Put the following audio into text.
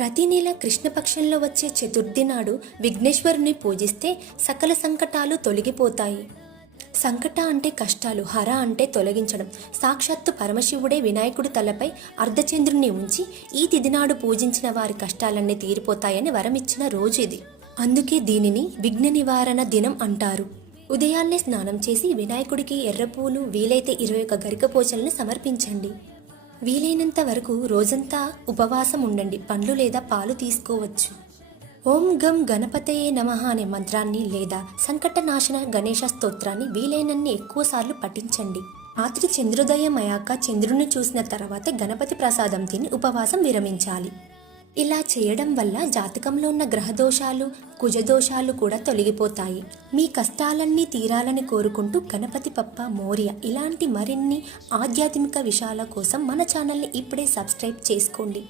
ప్రతి నెల కృష్ణపక్షంలో వచ్చే చతుర్థి నాడు విఘ్నేశ్వరుని పూజిస్తే సకల సంకటాలు తొలగిపోతాయి. సంకట అంటే కష్టాలు, హర అంటే తొలగించడం. సాక్షాత్తు పరమశివుడే వినాయకుడి తలపై అర్ధచంద్రుణ్ణి ఉంచి ఈ తిథినాడు పూజించిన వారి కష్టాలన్నీ తీరిపోతాయని వరమిచ్చిన రోజు ఇది. అందుకే దీనిని విఘ్న నివారణ దినం అంటారు. ఉదయాన్నే స్నానం చేసి వినాయకుడికి ఎర్రపూలు, వీలైతే 21 గరికపోచలను సమర్పించండి. వీలైనంత వరకు రోజంతా ఉపవాసం ఉండండి. పండ్లు లేదా పాలు తీసుకోవచ్చు. ఓం గం గణపతయే నమః అనే మంత్రాన్ని లేదా సంకటనాశన గణేశ స్తోత్రాన్ని వీలైనన్ని ఎక్కువసార్లు పఠించండి. రాత్రి చంద్రోదయం అయ్యాక చంద్రుని చూసిన తర్వాత గణపతి ప్రసాదం తిని ఉపవాసం విరమించాలి. ఇలా చేయడం వల్ల జాతకంలో ఉన్న గ్రహదోషాలు, కుజదోషాలు కూడా తొలగిపోతాయి. మీ కష్టాలన్నీ తీరాలని కోరుకుంటూ గణపతి బప్ప మోరియా. ఇలాంటి మరిన్ని ఆధ్యాత్మిక విషయాల కోసం మన ఛానల్ని ఇప్పుడే సబ్స్క్రైబ్ చేసుకోండి.